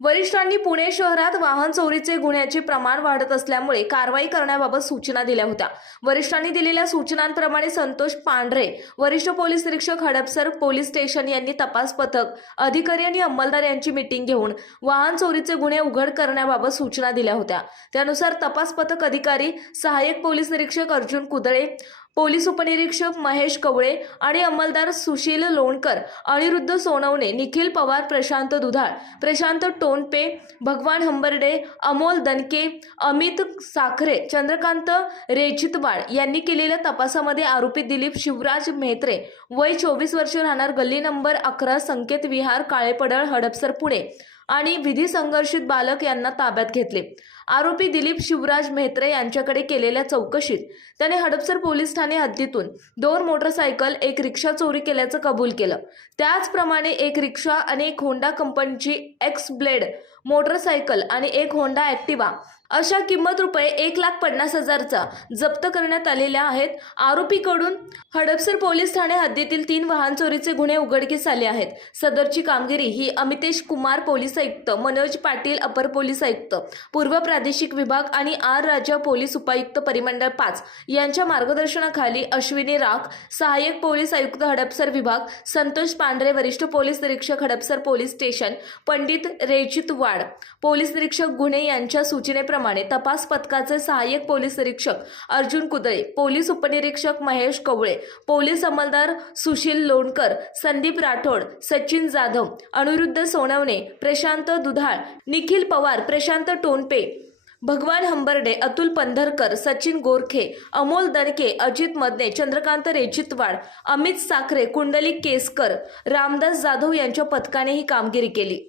वरिष्ठांनी पुणे शहरात वाहन चोरीचे गुन्ह्याचे प्रमाण वाढत असल्यामुळे कारवाई करण्याबाबत सूचना दिल्या होत्या. वरिष्ठांनी दिलेल्या सूचनांप्रमाणे संतोष पांढरे वरिष्ठ पोलीस निरीक्षक हडपसर पोलीस स्टेशन यांनी तपास पथक अधिकारी आणि अंमलदार यांची मिटिंग घेऊन वाहन चोरीचे गुन्हे उघड करण्याबाबत सूचना दिल्या होत्या. त्यानुसार तपास पथक अधिकारी सहाय्यक पोलीस निरीक्षक अर्जुन कुदळे पोलीस उपनिरीक्षक महेश कवळे आणि अंमलदार सुशील लोणकर अनिरुद्ध सोनवणे निखिल पवार प्रशांत दुधाळ प्रशांत टोनपे भगवान हंबर्डे अमोल दनके अमित साखरे चंद्रकांत रेचितवाड यांनी केलेल्या तपासामध्ये आरोपी दिलीप शिवराज मेहत्रे वय चोवीस वर्ष राहणार गल्ली नंबर अकरा संकेत विहार काळेपडळ हडपसर पुणे. आणि विधी संघर्षित बालक यांना ताब्यात घेतले. आरोपी दिलीप शिवराज मेहत्रे यांच्याकडे केलेल्या चौकशीत त्याने हडपसर पोलीस ठाणे हद्दीतून दोन मोटरसायकल एक रिक्षा चोरी केल्याचं कबूल केलं. त्याचप्रमाणे एक रिक्षा आणि एक होंडा कंपनीची एक्स ब्लेड मोटरसायकल आणि एक होंडा ॲक्टिवा अशा किंमत रुपये एक लाख पन्नास हजारचा जप्त करण्यात आलेल्या आहेत. आरोपीकडून हडपसर पोलीस ठाणे हद्दीतील तीन वाहन चोरीचे गुन्हे उघडकीस आले आहेत. सदरची कामगिरी ही अमितेश कुमार पोलीस आयुक्त मनोज पाटील अपर पोलीस आयुक्त पूर्व प्रादेशिक विभाग आणि आर राजा पोलीस उपायुक्त परिमंडळ पाच यांच्या मार्गदर्शनाखाली अश्विनी राख सहाय्यक पोलीस आयुक्त हडपसर विभाग संतोष पांढरे वरिष्ठ पोलीस निरीक्षक Hadapsar police station Pandit Rejit Wad police निरीक्षक गुन्हे यांच्या सूचनेप्रमाणे तपास पथकाचे सहाय्यक पोलीस निरीक्षक अर्जुन कुदळे पोलीस उपनिरीक्षक महेश कवळे पोलीस अंमलदार सुशील लोणकर संदीप राठोड सचिन जाधव अनिरुद्ध सोनवणे प्रशांत दुधाळ निखिल पवार प्रशांत टोनपे भगवान हंबर्डे अतुल पंधरकर सचिन गोरखे अमोल दनके अजित मदने चंद्रकांत रेजितवाड अमित साखरे कुंडलिक केसकर रामदास जाधव यांच्या पथकाने ही कामगिरी केली.